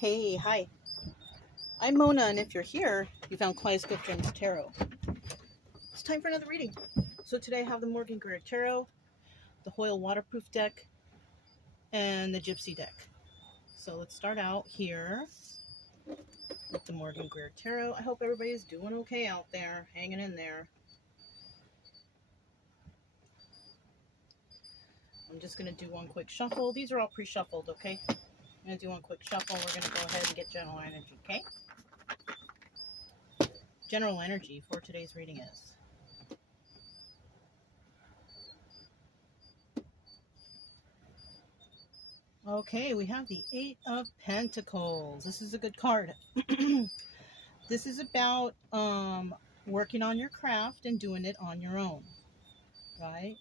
Hey, hi. I'm Mona, and if you're here, you found Kaleidoscope Tarot. It's time for another reading. So today I have the Morgan Greer Tarot, the Hoyle Waterproof deck, and the Gypsy deck. So let's start out here with the Morgan Greer Tarot. I hope everybody's doing okay out there, hanging in there. I'm just going to do one quick shuffle. These are all pre-shuffled, okay? I'm going to do one quick shuffle. We're going to go ahead and get general energy, okay? General energy for today's reading is okay, we have the Eight of Pentacles. This is a good card. This is about working on your craft and doing it on your own, right?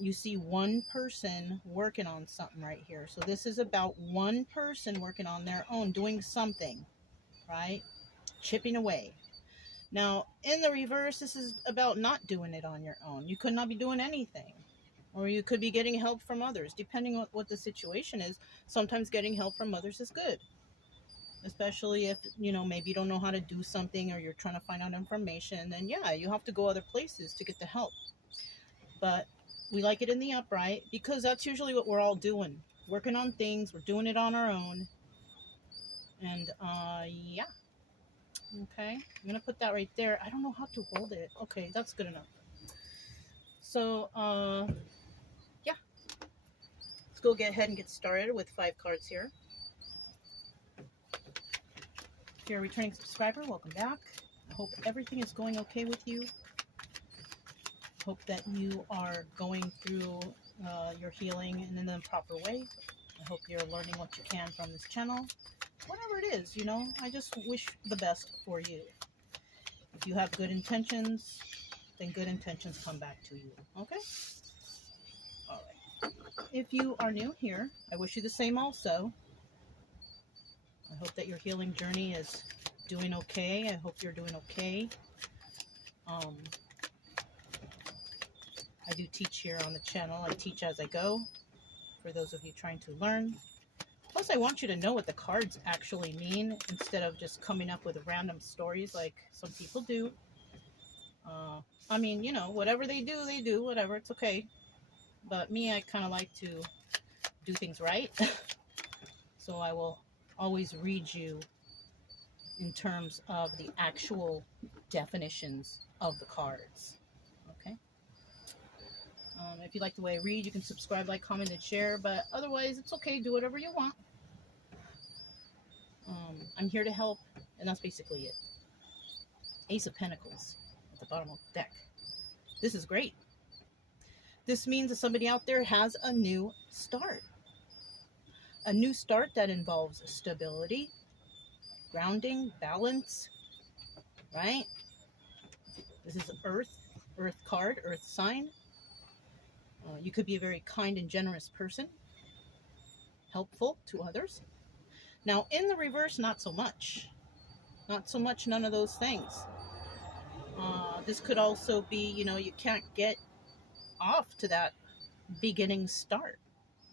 You see one person working on something right here. So this is about one person working on their own, doing something, right? Chipping away. Now, in the reverse, this is about not doing it on your own. You could not be doing anything. Or you could be getting help from others, depending on what the situation is. Sometimes getting help from others is good. Especially if, maybe you don't know how to do something or you're trying to find out information. Then, yeah, you have to go other places to get the help. But we like it in the upright because that's usually what we're all doing. Working on things. We're doing it on our own. And, yeah. Okay. I'm going to put that right there. I don't know how to hold it. Okay, that's good enough. So, yeah. Let's go get ahead and get started with 5 cards here. If you're a returning subscriber, welcome back. I hope everything is going okay with you. Hope that you are going through your healing in the proper way. I hope you're learning what you can from this channel. Whatever it is, I just wish the best for you. If you have good intentions, then good intentions come back to you. Okay? All right. If you are new here, I wish you the same also. I hope that your healing journey is doing okay. I hope you're doing okay. I do teach here on the channel. I teach as I go for those of you trying to learn. Plus, I want you to know what the cards actually mean instead of just coming up with random stories like some people do. I mean, whatever they do, whatever, it's okay. But me, I kind of like to do things right. So I will always read you in terms of the actual definitions of the cards. Okay? If you like the way I read, you can subscribe, like, comment, and share. But otherwise, it's okay. Do whatever you want. I'm here to help, and that's basically it. Ace of Pentacles at the bottom of the deck. This is great. This means that somebody out there has a new start. A new start that involves stability, grounding, balance, right? This is Earth card, Earth sign. You could be a very kind and generous person, helpful to others. Now, in the reverse, not so much. Not so much, none of those things. This could also be, you can't get off to that beginning start,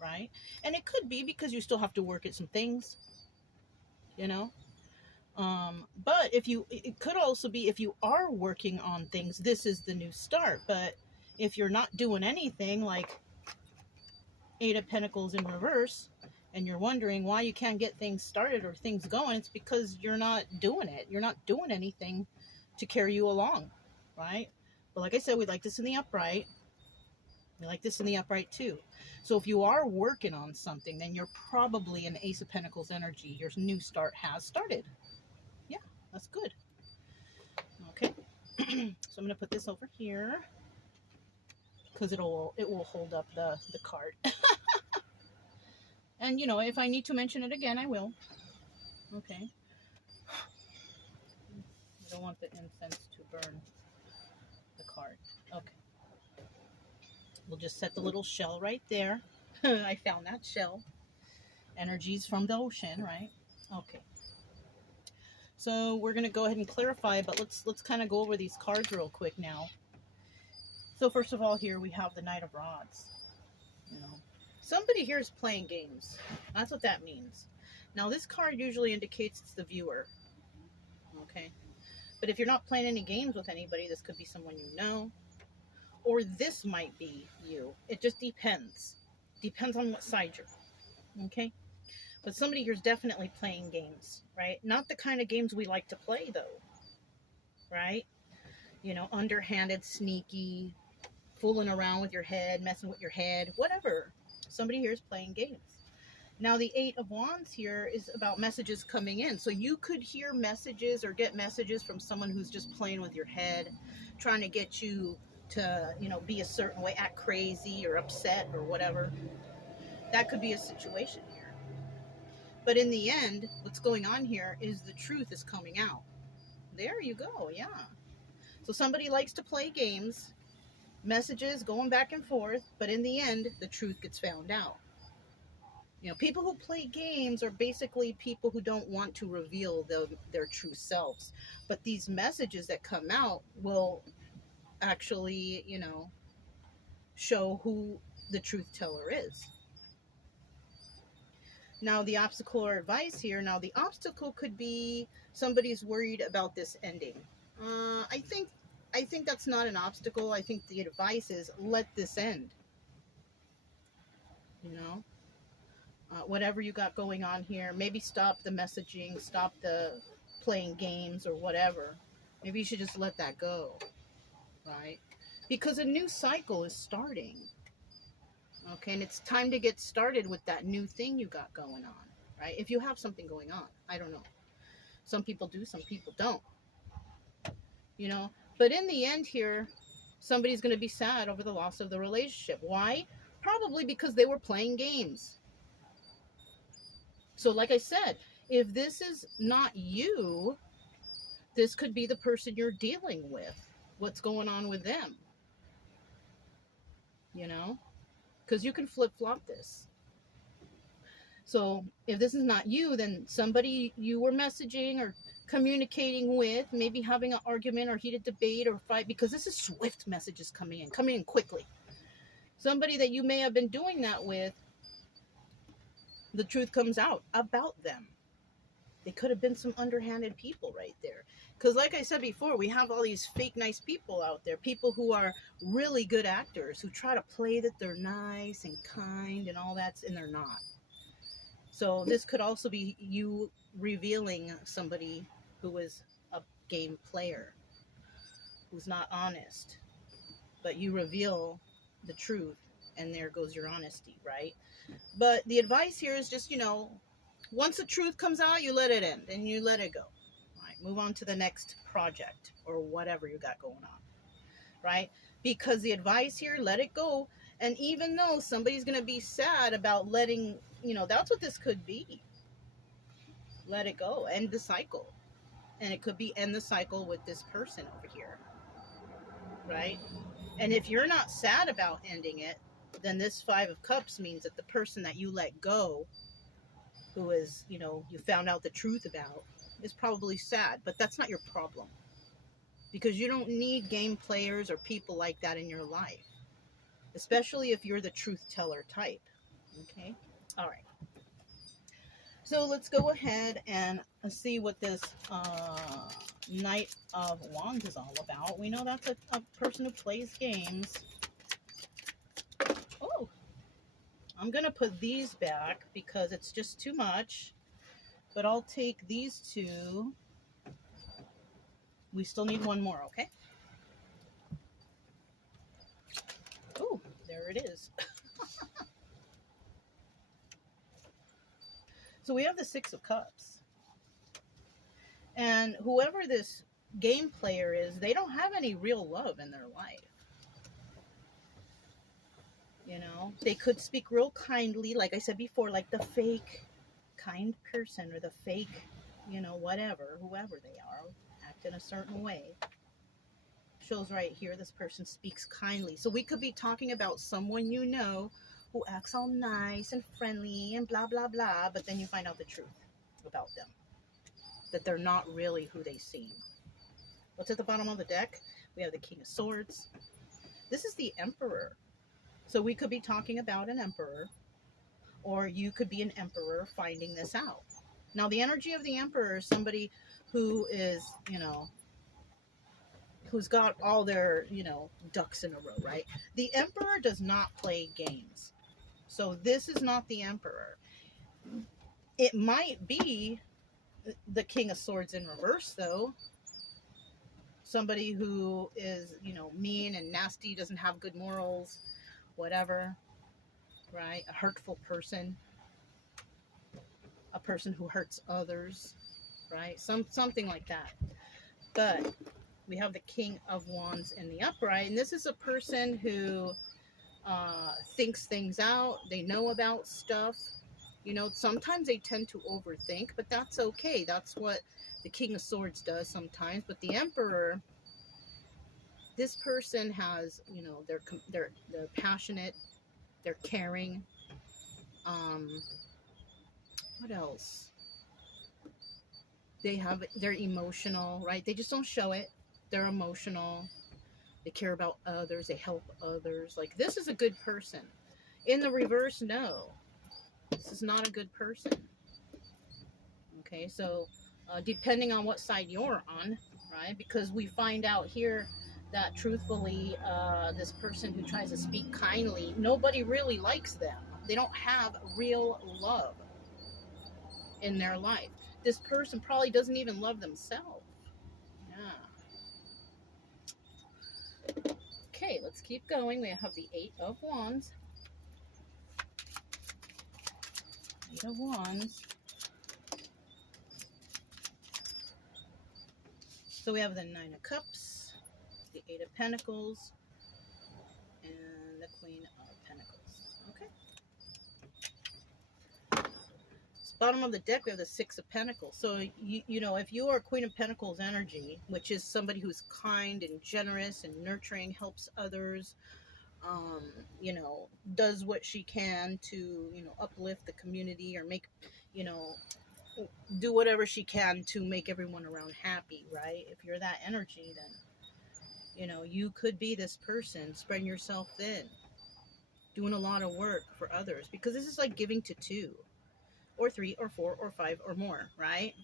right? And it could be because you still have to work at some things, but it could also be if you are working on things, this is the new start. But if you're not doing anything, like Eight of Pentacles in reverse, and you're wondering why you can't get things started or things going, it's because you're not doing it. You're not doing anything to carry you along, right? But like I said, we like this in the upright. We like this in the upright too. So if you are working on something, then you're probably an Ace of Pentacles energy. Your new start has started. Yeah, that's good. Okay. So I'm going to put this over here because it will hold up the card. And, if I need to mention it again, I will. Okay. I don't want the incense to burn the card. Okay. We'll just set the little shell right there. I found that shell. Energies from the ocean, right? Okay. So we're going to go ahead and clarify, but let's kind of go over these cards real quick now. So first of all, here we have the Knight of Rods. Somebody here is playing games. That's what that means. Now, this card usually indicates it's the viewer, okay? But if you're not playing any games with anybody, this could be someone you know, or this might be you. It just depends. Depends on what side you're, okay? But somebody here's definitely playing games, right? Not the kind of games we like to play, though, right? You know, underhanded, sneaky, fooling around with your head, messing with your head, whatever. Somebody here is playing games. Now, the Eight of Wands here is about messages coming in. So you could hear messages or get messages from someone who's just playing with your head, trying to get you to, you know, be a certain way, act crazy or upset or whatever. That could be a situation here. But in the end, what's going on here is the truth is coming out. There you go, yeah. So somebody likes to play games, messages going back and forth, but in the end, the truth gets found out. You know, people who play games are basically people who don't want to reveal their true selves. But these messages that come out will actually, you know, show who the truth teller is. Now, the obstacle or advice here. Now, the obstacle could be somebody's worried about this ending. I think that's not an obstacle. I think the advice is let this end. You know? Whatever you got going on here, maybe stop the messaging, stop the playing games or whatever. Maybe you should just let that go, right? Because a new cycle is starting, okay? And it's time to get started with that new thing you got going on, right? If you have something going on, I don't know. Some people do, some people don't, you know? But in the end here, somebody's going to be sad over the loss of the relationship. Why? Probably because they were playing games. So like I said, if this is not you, this could be the person you're dealing with. What's going on with them? You know? Because you can flip-flop this. So if this is not you, then somebody you were messaging or communicating with, maybe having an argument or heated debate or fight, because this is swift messages coming in quickly. Somebody that you may have been doing that with, the truth comes out about them. They could have been some underhanded people right there. Because like I said before, we have all these fake nice people out there. People who are really good actors who try to play that they're nice and kind and all that, and they're not. So this could also be you revealing somebody who is a game player, who's not honest. But you reveal the truth, and there goes your honesty, right? But the advice here is just, you know, once the truth comes out, you let it end and you let it go. All right, move on to the next project or whatever you got going on, right? Because the advice here, let it go. And even though somebody's going to be sad about letting, you know, that's what this could be. Let it go. End the cycle. And it could be end the cycle with this person over here, right? And if you're not sad about ending it, then this Five of Cups means that the person that you let go, who is, you know, you found out the truth about, is probably sad. But that's not your problem. Because you don't need game players or people like that in your life. Especially if you're the truth teller type. Okay? All right. So let's go ahead and see what this Knight of Wands is all about. We know that's a person who plays games. Oh, I'm going to put these back because it's just too much. But I'll take these two. We still need one more, okay? Oh, there it is. So we have the Six of Cups. And whoever this game player is, they don't have any real love in their life. You know, they could speak real kindly, like I said before, like the fake kind person or the fake, you know, whatever, whoever they are, act in a certain way. Shows right here, this person speaks kindly. So we could be talking about someone you know who acts all nice and friendly and blah, blah, blah, but then you find out the truth about them. That they're not really who they seem. What's at the bottom of the deck? We have the King of Swords. This is the Emperor. So we could be talking about an emperor, or you could be an emperor finding this out. Now, the energy of the Emperor is somebody who is, who's got all their, ducks in a row, right? The Emperor does not play games. So this is not the Emperor. It might be the King of Swords in reverse, though. Somebody who is, mean and nasty, doesn't have good morals, whatever, right? A hurtful person, a person who hurts others, right? Something like that. But we have the King of Wands in the upright, and this is a person who thinks things out. They know about stuff. Sometimes they tend to overthink, but that's okay. That's what the King of Swords does sometimes. But the Emperor, this person has, they're passionate, they're caring. What else? They're emotional, right? They just don't show it. They're emotional. They care about others. They help others. Like, this is a good person. In the reverse, no. This is not a good person. Okay, so depending on what side you're on, right? Because we find out here that truthfully, this person who tries to speak kindly, nobody really likes them. They don't have real love in their life. This person probably doesn't even love themselves. Yeah. Okay, let's keep going. We have the Eight of Wands. Eight of Wands. So we have the Nine of Cups, the Eight of Pentacles, and the Queen of Pentacles. Okay. Bottom of the deck, we have the Six of Pentacles. So, if you are Queen of Pentacles energy, which is somebody who's kind and generous and nurturing, helps others, does what she can to, uplift the community or make, do whatever she can to make everyone around happy, right? If you're that energy, then, you could be this person, spreading yourself thin, doing a lot of work for others, because this is like giving to 2 or 3 or 4 or 5 or more, right?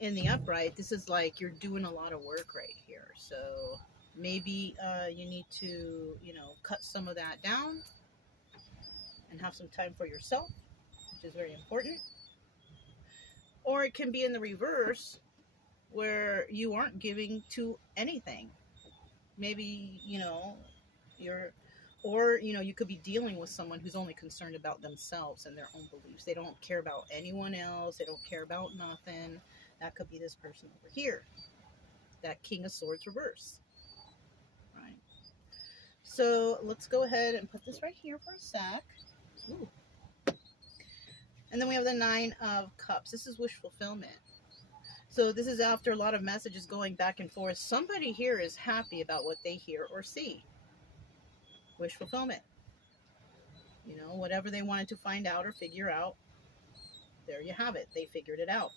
In the upright, this is like you're doing a lot of work right here. So maybe you need to, cut some of that down and have some time for yourself, which is very important. Or it can be in the reverse, where you aren't giving to anything. Maybe, you could be dealing with someone who's only concerned about themselves and their own beliefs. They don't care about anyone else. They don't care about nothing. That could be this person over here. That King of Swords reverse. Right. So let's go ahead and put this right here for a sec. Ooh. And then we have the Nine of Cups. This is wish fulfillment. So this is after a lot of messages going back and forth. Somebody here is happy about what they hear or see. Wish fulfillment. Whatever they wanted to find out or figure out, there you have it. They figured it out.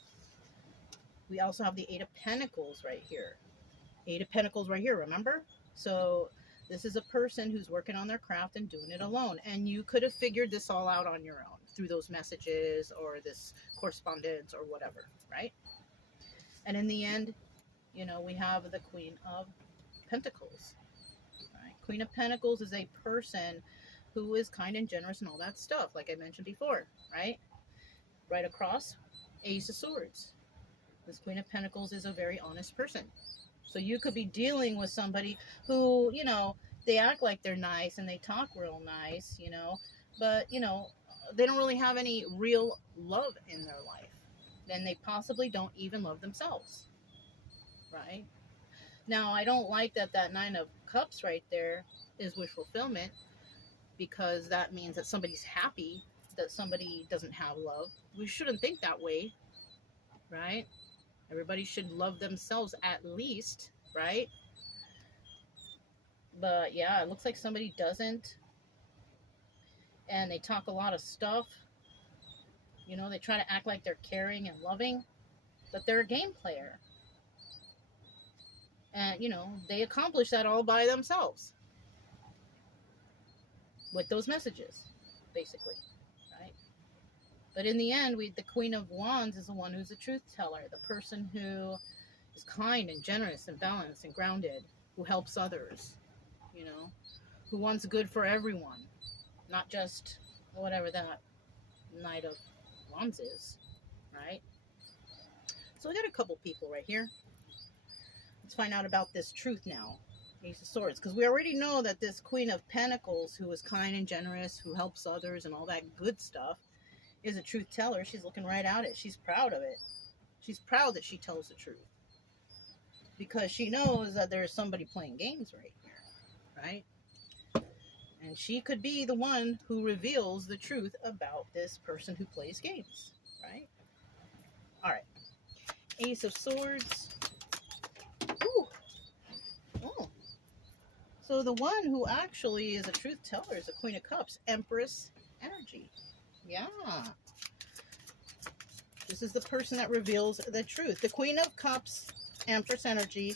We also have the Eight of Pentacles right here. Eight of Pentacles right here, remember? So this is a person who's working on their craft and doing it alone. And you could have figured this all out on your own through those messages or this correspondence or whatever, right? And in the end, we have the Queen of Pentacles. Right? Queen of Pentacles is a person who is kind and generous and all that stuff, like I mentioned before, right? Right across, Ace of Swords. This Queen of Pentacles is a very honest person. So you could be dealing with somebody who, they act like they're nice and they talk real nice, but, they don't really have any real love in their life. Then they possibly don't even love themselves, right? Now, I don't like that Nine of Cups right there is wish fulfillment, because that means that somebody's happy that somebody doesn't have love. We shouldn't think that way, right? Everybody should love themselves at least, right? But yeah, it looks like somebody doesn't. And they talk a lot of stuff. They try to act like they're caring and loving, but they're a game player. And, they accomplish that all by themselves with those messages, basically, right? But in the end, the Queen of Wands is the one who's a truth teller, the person who is kind and generous and balanced and grounded, who helps others, you know, who wants good for everyone, not just whatever that Knight of Wands is, right? So I got a couple people right here. Let's find out about this truth now. Ace of Swords, because we already know that this Queen of Pentacles, who is kind and generous, who helps others and all that good stuff, is a truth teller. She's looking right at it. She's proud of it. She's proud that she tells the truth, because she knows that there's somebody playing games right here, right? And she could be the one who reveals the truth about this person who plays games, right? All right. Ace of Swords. Ooh. Oh. So the one who actually is a truth teller is the Queen of Cups, Empress energy. Yeah. This is the person that reveals the truth. The Queen of Cups, Empress energy,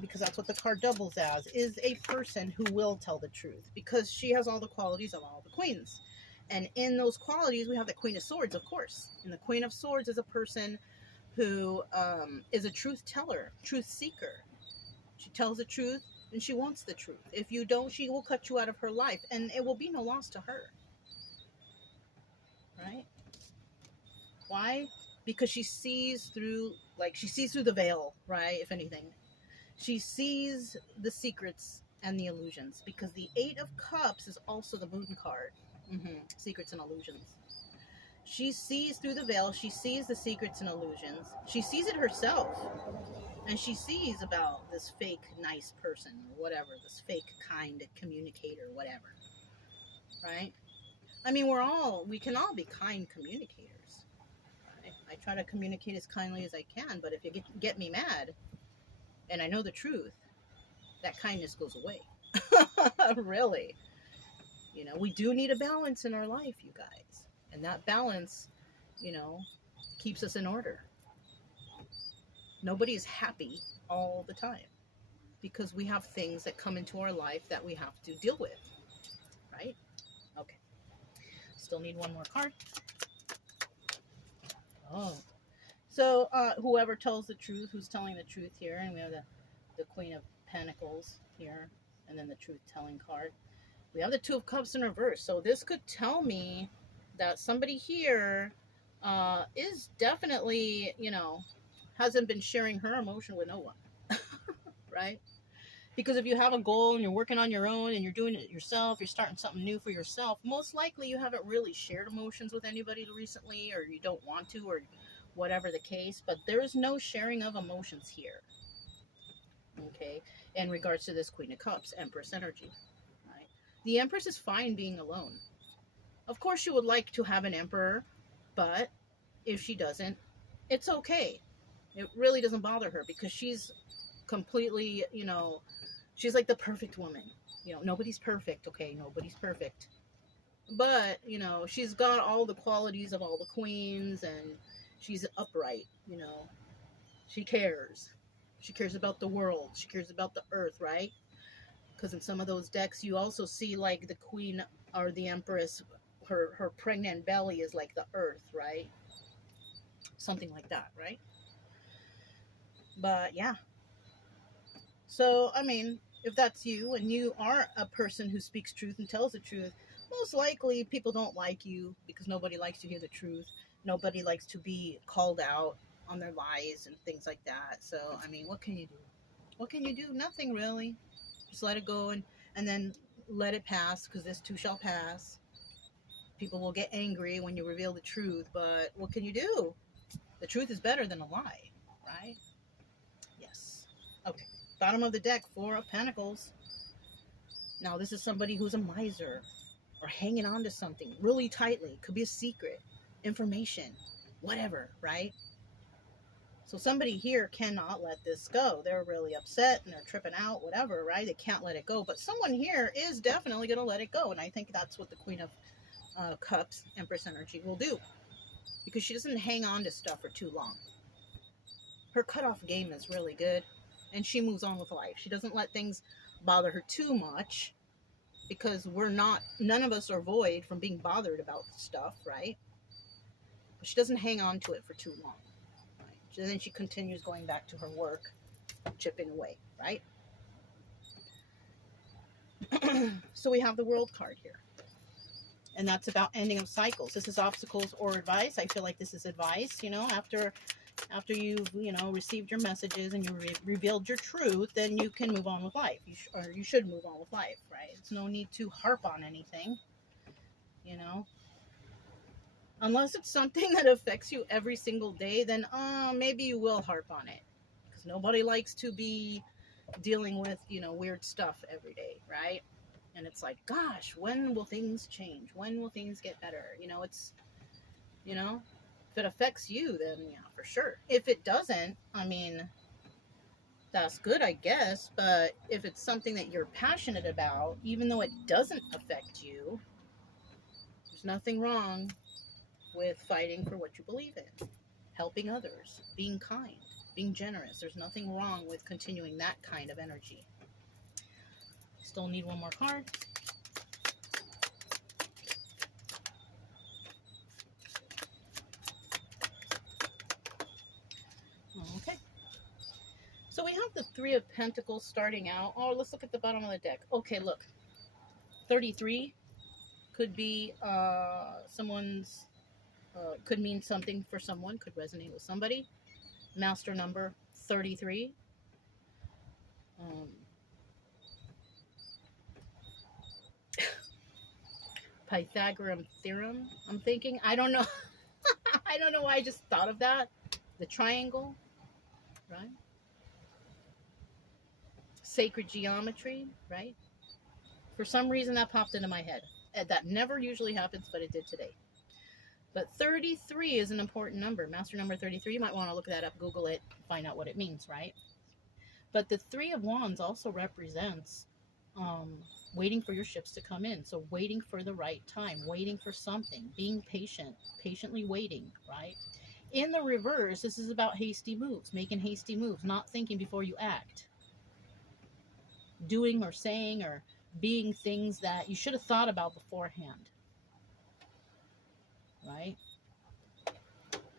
because that's what the card doubles as, is a person who will tell the truth, because she has all the qualities of all the queens. And in those qualities, we have the Queen of Swords, of course. And the Queen of Swords is a person who is a truth teller, truth seeker. She tells the truth and she wants the truth. If you don't, she will cut you out of her life, and it will be no loss to her. Right? Why? Because she sees through, she sees through the veil, right? If anything. She sees the secrets and the illusions, because the Eight of Cups is also the Moon card. Secrets and illusions. She sees through the veil. She sees the secrets and illusions. She sees it herself. And she sees about this fake nice person or whatever, this fake kind communicator, whatever. Right? I mean, we can all be kind communicators. Right? I try to communicate as kindly as I can, but if you get me mad, and I know the truth, that kindness goes away. Really. You know, we do need a balance in our life, you guys. And that balance, you know, keeps us in order. Nobody is happy all the time, because we have things that come into our life that we have to deal with. Right? Okay. Still need one more card. Oh. So, whoever tells the truth, who's telling the truth here, and we have the Queen of Pentacles here, and then the truth-telling card. We have the Two of Cups in reverse, so this could tell me that somebody here is definitely, you know, hasn't been sharing her emotion with no one, right? Because if you have a goal and you're working on your own and you're doing it yourself, you're starting something new for yourself, most likely you haven't really shared emotions with anybody recently, or you don't want to, or whatever the case, but there is no sharing of emotions here, okay, in regards to this Queen of Cups, Empress energy, right? The Empress is fine being alone. Of course, she would like to have an emperor, but if she doesn't, it's okay. It really doesn't bother her, because she's completely, you know, she's like the perfect woman. You know, nobody's perfect, okay? Nobody's perfect. But, you know, she's got all the qualities of all the queens, and she's upright, you know. She cares. She cares about the world. She cares about the earth, right? Because in some of those decks, you also see, like, the queen or the empress, her pregnant belly is like the earth, right? Something like that, right? But, yeah. So, I mean, if that's you, and you are a person who speaks truth and tells the truth, most likely people don't like you, because nobody likes to hear the truth. Nobody likes to be called out on their lies and things like that. So, I mean, what can you do? What can you do? Nothing, really. Just let it go, and then let it pass, because this too shall pass. People will get angry when you reveal the truth, but what can you do? The truth is better than a lie, right? Yes. Okay. Bottom of the deck, Four of Pentacles. Now, this is somebody who's a miser, or hanging on to something really tightly. Could be a secret, information, whatever, right? So somebody here cannot let this go. They're really upset and they're tripping out, whatever, right? They can't let it go. But someone here is definitely going to let it go. And I think that's what the Queen of Cups, Empress energy, will do. Because she doesn't hang on to stuff for too long. Her cutoff game is really good. And she moves on with life. She doesn't let things bother her too much. Because none of us are void from being bothered about stuff, right? But she doesn't hang on to it for too long. Right? And then she continues going back to her work, chipping away, right? So we have the World card here. And that's about ending of cycles. This is obstacles or advice. I feel like this is advice, you know, after you've, you know, received your messages and you revealed your truth, then you can move on with life. You should move on with life, right? It's no need to harp on anything, you know. Unless it's something that affects you every single day, then maybe you will harp on it. Because nobody likes to be dealing with, you know, weird stuff every day, right? And it's like, gosh, when will things change? When will things get better? You know, it's, you know, if it affects you, then yeah, for sure. If it doesn't, I mean, that's good, I guess. But if it's something that you're passionate about, even though it doesn't affect you, there's nothing wrong with fighting for what you believe in, helping others, being kind, being generous. There's nothing wrong with continuing that kind of energy. Still need one more card. Okay. So we have the Three of Pentacles starting out. Oh, let's look at the bottom of the deck. Okay, look. 33 could be someone's, could mean something for someone, could resonate with somebody. Master number 33. Pythagorean theorem, I'm thinking. I don't know. I don't know why I just thought of that. The triangle, right? Sacred geometry, right? For some reason that popped into my head. That never usually happens, but it did today. But 33 is an important number. Master number 33, you might want to look that up, Google it, find out what it means, right? But the Three of Wands also represents waiting for your ships to come in. So waiting for the right time, waiting for something, being patient, patiently waiting, right? In the reverse, this is about hasty moves, making hasty moves, not thinking before you act. Doing or saying or being things that you should have thought about beforehand, right?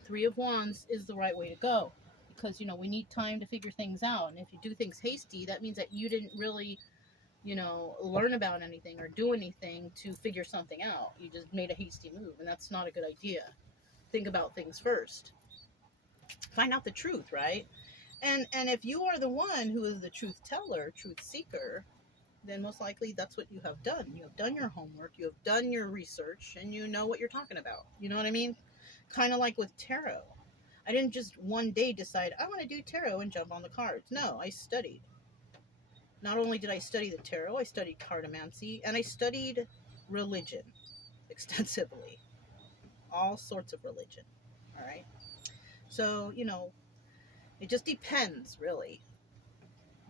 Three of Wands is the right way to go because, you know, we need time to figure things out. And if you do things hasty, that means that you didn't really, you know, learn about anything or do anything to figure something out. You just made a hasty move, and that's not a good idea. Think about things first. Find out the truth, right? And if you are the one who is the truth teller, truth seeker, then most likely that's what you have done. You have done your homework, you have done your research, and you know what you're talking about. You know what I mean? Kind of like with tarot. I didn't just one day decide, I want to do tarot and jump on the cards. No, I studied. Not only did I study the tarot, I studied cartomancy, and I studied religion extensively. All sorts of religion. All right? So, you know, it just depends, really.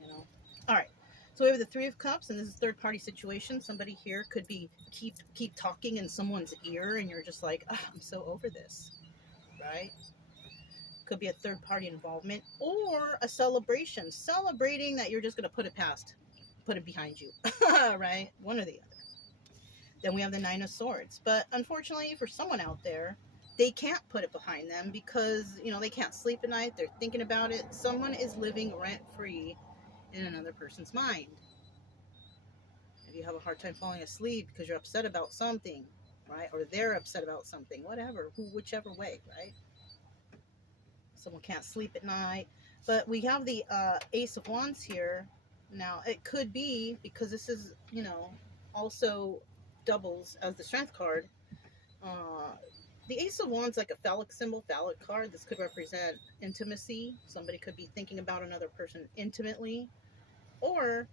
You know? All right. So we have the Three of Cups, and this is third party situation. Somebody here could be keep talking in someone's ear, and you're just like, I'm so over this, right? Could be a third party involvement or a celebration, celebrating that you're just going to put it behind you, right? One or the other. Then we have the Nine of Swords, but unfortunately for someone out there, they can't put it behind them because, you know, they can't sleep at night. They're thinking about it. Someone is living rent free in another person's mind. If you have a hard time falling asleep because you're upset about something, right? Or they're upset about something, whatever, whichever way, right? Someone can't sleep at night. But we have the Ace of Wands here. Now, it could be, because this is, you know, also doubles as the Strength card. The Ace of Wands, like a phallic symbol, phallic card. This could represent intimacy. Somebody could be thinking about another person intimately. Or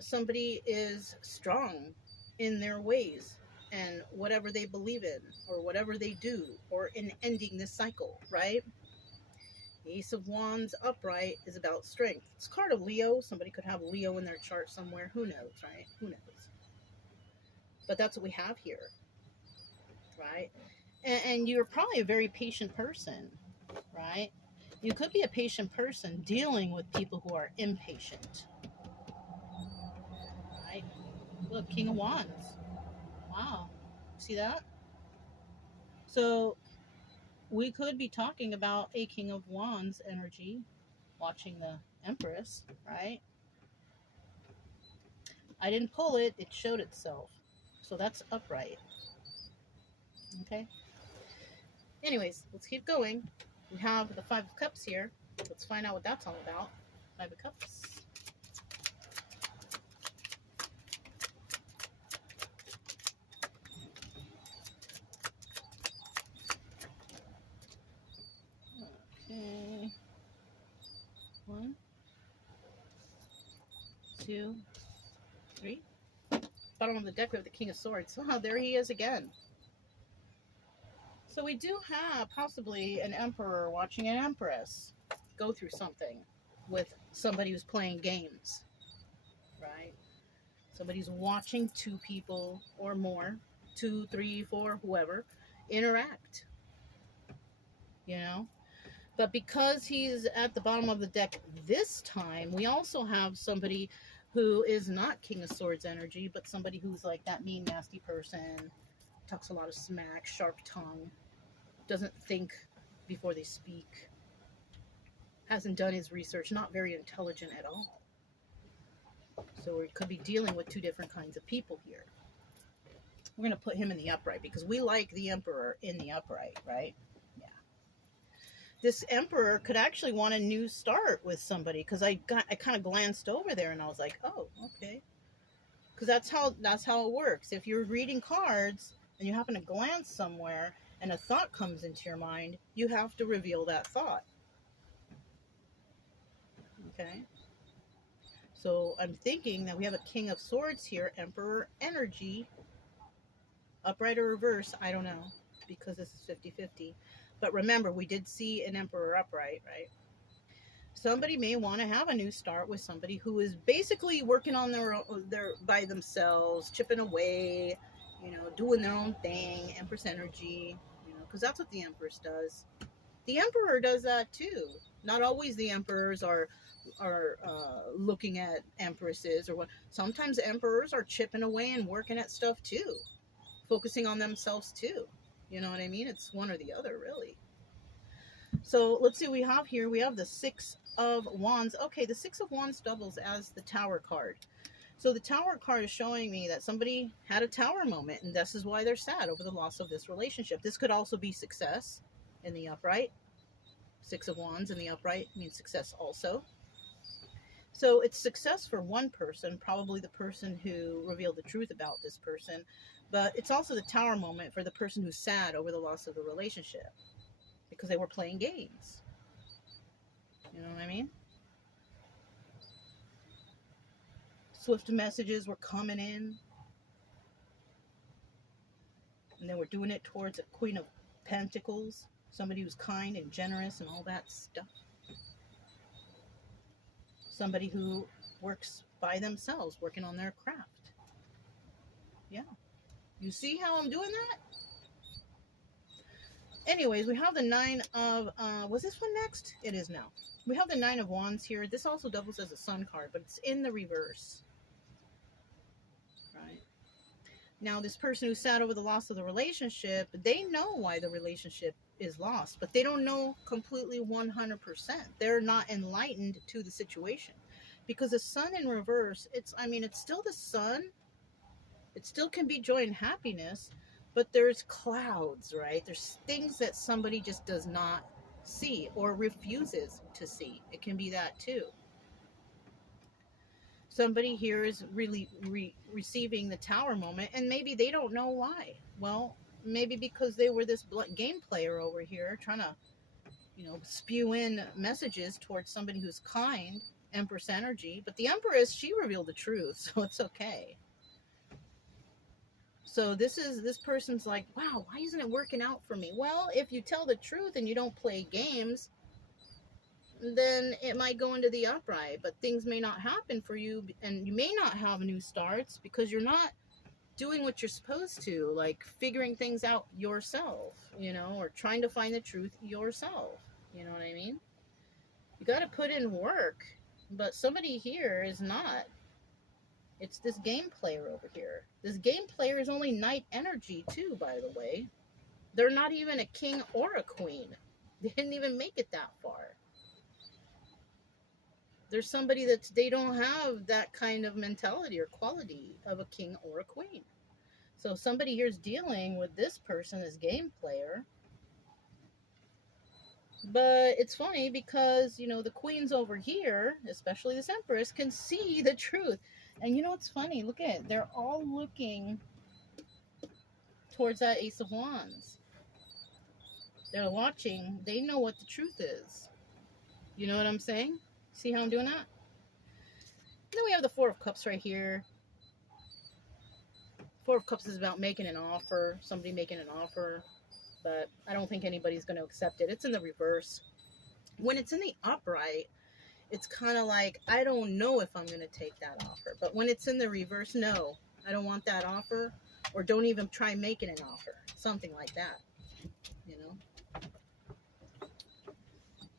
somebody is strong in their ways and whatever they believe in or whatever they do, or in ending this cycle, right? The Ace of Wands upright is about strength. It's a card of Leo. Somebody could have Leo in their chart somewhere. Who knows, right? Who knows? But that's what we have here, right? And you're probably a very patient person, right? You could be a patient person dealing with people who are impatient, right? Look, King of Wands. Wow. See that? So we could be talking about a King of Wands energy watching the Empress, right? I didn't pull it, it showed itself. So that's upright. Okay? Anyways, let's keep going. We have the Five of Cups here. Let's find out what that's all about. Five of Cups. Okay. 1, 2, 3. Bottom of the deck, we have the King of Swords. Oh, there he is again. So we do have possibly an emperor watching an empress go through something with somebody who's playing games, right? Somebody's watching two people or more, 2, 3, 4, whoever, interact, you know? But because he's at the bottom of the deck this time, we also have somebody who is not King of Swords energy, but somebody who's like that mean, nasty person, talks a lot of smack, sharp tongue, doesn't think before they speak, hasn't done his research, not very intelligent at all. So we could be dealing with two different kinds of people here. We're going to put him in the upright because we like the Emperor in the upright, right? Yeah. This Emperor could actually want a new start with somebody because I kind of glanced over there and I was like, oh, okay. Because that's how it works. If you're reading cards and you happen to glance somewhere and a thought comes into your mind, you have to reveal that thought. Okay? So I'm thinking that we have a King of Swords here, Emperor energy, upright or reverse, I don't know, because this is 50-50. But remember, we did see an Emperor upright, right? Somebody may want to have a new start with somebody who is basically working on their by themselves, chipping away, you know, doing their own thing, Empress energy, you know, because that's what the Empress does. The Emperor does that too. Not always the Emperors are looking at Empresses or what. Sometimes Emperors are chipping away and working at stuff too, focusing on themselves too. You know what I mean? It's one or the other, really. So let's see what we have here. We have the Six of Wands. Okay, the Six of Wands doubles as the Tower card. So the Tower card is showing me that somebody had a Tower moment, and this is why they're sad over the loss of this relationship. This could also be success in the upright. Six of Wands in the upright means success also. So it's success for one person, probably the person who revealed the truth about this person, but it's also the Tower moment for the person who's sad over the loss of the relationship because they were playing games. You know what I mean? Swift messages were coming in, and they were doing it towards a Queen of Pentacles, somebody who's kind and generous and all that stuff. Somebody who works by themselves, working on their craft. Yeah. You see how I'm doing that? Anyways, we have the Nine of, was this one next? It is now. We have the Nine of Wands here. This also doubles as a Sun card, but it's in the reverse. Right? Now, this person who's sad over the loss of the relationship, they know why the relationship is lost, but they don't know completely 100%. They're not enlightened to the situation because the Sun in reverse, it's still the Sun. It still can be joy and happiness, but there's clouds, right? There's things that somebody just does not see or refuses to see. It can be that too. Somebody here is really receiving the Tower moment, and maybe they don't know why. Well, maybe because they were this game player over here trying to, you know, spew in messages towards somebody who's kind, Empress energy. But the Empress, she revealed the truth, so it's okay. So this person's like, wow, why isn't it working out for me? Well, if you tell the truth and you don't play games, then it might go into the upright, but things may not happen for you, and you may not have new starts because you're not doing what you're supposed to, like figuring things out yourself, you know, or trying to find the truth yourself. You know what I mean? You got to put in work, but somebody here is not. It's this game player over here. This game player is only night energy too, by the way. They're not even a king or a queen. They didn't even make it that far. There's somebody that they don't have that kind of mentality or quality of a king or a queen. So somebody here's dealing with this person as game player. But it's funny because, you know, the queens over here, especially this empress, can see the truth. And you know what's funny? Look at it. They're all looking towards that Ace of Wands. They're watching. They know what the truth is. You know what I'm saying? See how I'm doing that? And then we have the Four of Cups right here. Four of Cups is about making an offer. Somebody making an offer. But I don't think anybody's going to accept it. It's in the reverse. When it's in the upright, it's kind of like, I don't know if I'm going to take that offer. But when it's in the reverse, no, I don't want that offer. Or don't even try making an offer. Something like that. You know?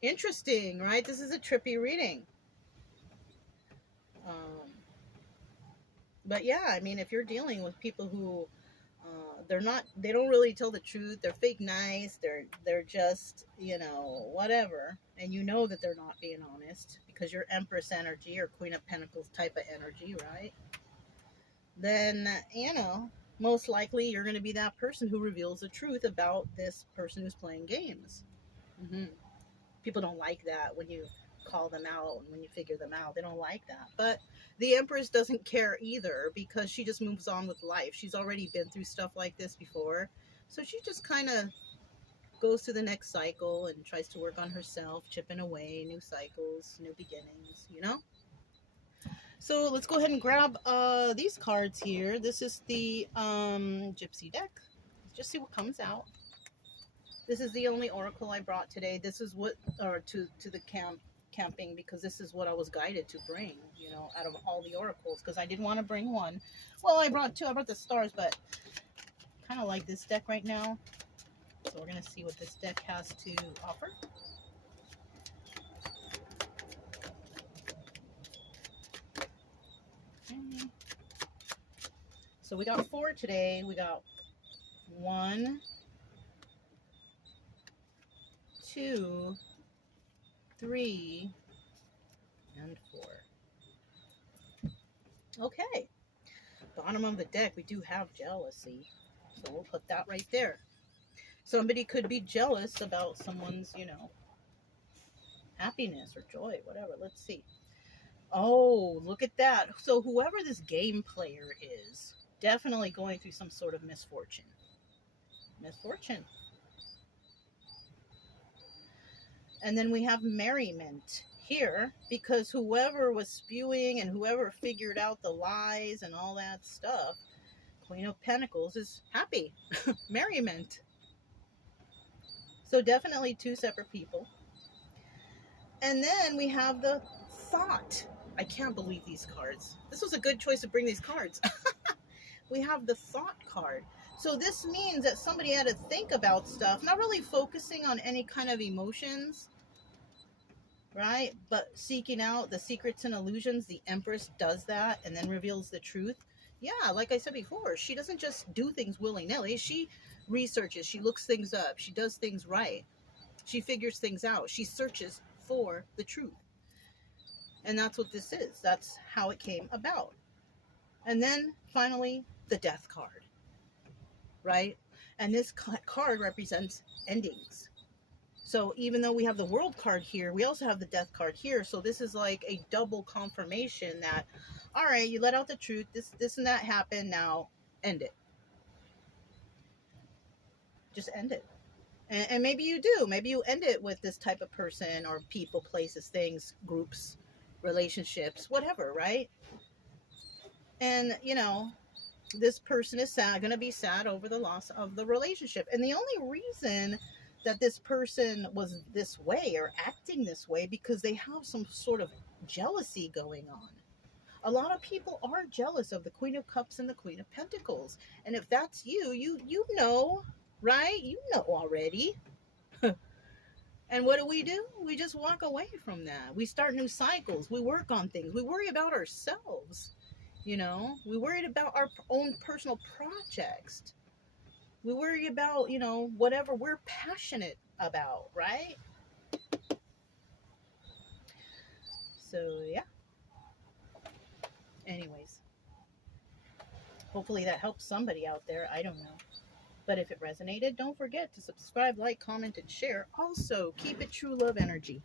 Interesting, right? This is a trippy reading. But yeah, I mean, if you're dealing with people who they don't really tell the truth, they're fake nice, they're just, you know, whatever, and you know that they're not being honest because you're Empress energy or Queen of Pentacles type of energy, right? Then, you know, most likely you're going to be that person who reveals the truth about this person who's playing games. People don't like that when you call them out and when you figure them out. They don't like that. But the Empress doesn't care either because she just moves on with life. She's already been through stuff like this before. So she just kind of goes to the next cycle and tries to work on herself, chipping away, new cycles, new beginnings, you know? So let's go ahead and grab these cards here. This is the Gypsy deck. Let's just see what comes out. This is the only oracle I brought today. This is what, or to the camping, because this is what I was guided to bring, you know, out of all the oracles, because I didn't want to bring one. Well, I brought two. I brought the stars, but kind of like this deck right now. So we're going to see what this deck has to offer. Okay. So we got 4 today. We got 1, 2, 3, and 4. Okay. Bottom of the deck, we do have jealousy. So we'll put that right there. Somebody could be jealous about someone's, you know, happiness or joy, whatever. Let's see. Oh, look at that. So whoever this game player is, definitely going through some sort of misfortune. Misfortune. And then we have merriment here, because whoever was spewing and whoever figured out the lies and all that stuff, Queen of Pentacles, is happy. Merriment. So definitely 2 separate people. And then we have the thought. I can't believe these cards. This was a good choice to bring these cards. We have the thought card. So this means that somebody had to think about stuff, not really focusing on any kind of emotions, right? But seeking out the secrets and illusions. The Empress does that and then reveals the truth. Yeah, like I said before, she doesn't just do things willy-nilly. She researches, she looks things up, she does things right. She figures things out. She searches for the truth. And that's what this is. That's how it came about. And then finally, the Death card, right? And this card represents endings. So even though we have the World card here, we also have the Death card here. So this is like a double confirmation that, all right, you let out the truth. This and that happened. Now end it. Just end it. And maybe you do. Maybe you end it with this type of person or people, places, things, groups, relationships, whatever, right? And, you know, this person is going to be sad over the loss of the relationship. And the only reason that this person was this way or acting this way, because they have some sort of jealousy going on. A lot of people are jealous of the Queen of Cups and the Queen of Pentacles. And if that's you, you know, right? You know already. And what do? We just walk away from that. We start new cycles. We work on things. We worry about ourselves. You know, we worried about our own personal projects. We worry about, you know, whatever we're passionate about, right? So, yeah. Anyways, hopefully that helps somebody out there. I don't know. But if it resonated, don't forget to subscribe, like, comment, and share. Also, keep it true love energy.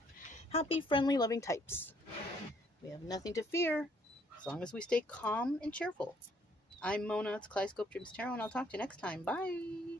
Happy, friendly, loving types. We have nothing to fear as long as we stay calm and cheerful. I'm Mona. It's Kaleidoscope Dreams Tarot, and I'll talk to you next time. Bye.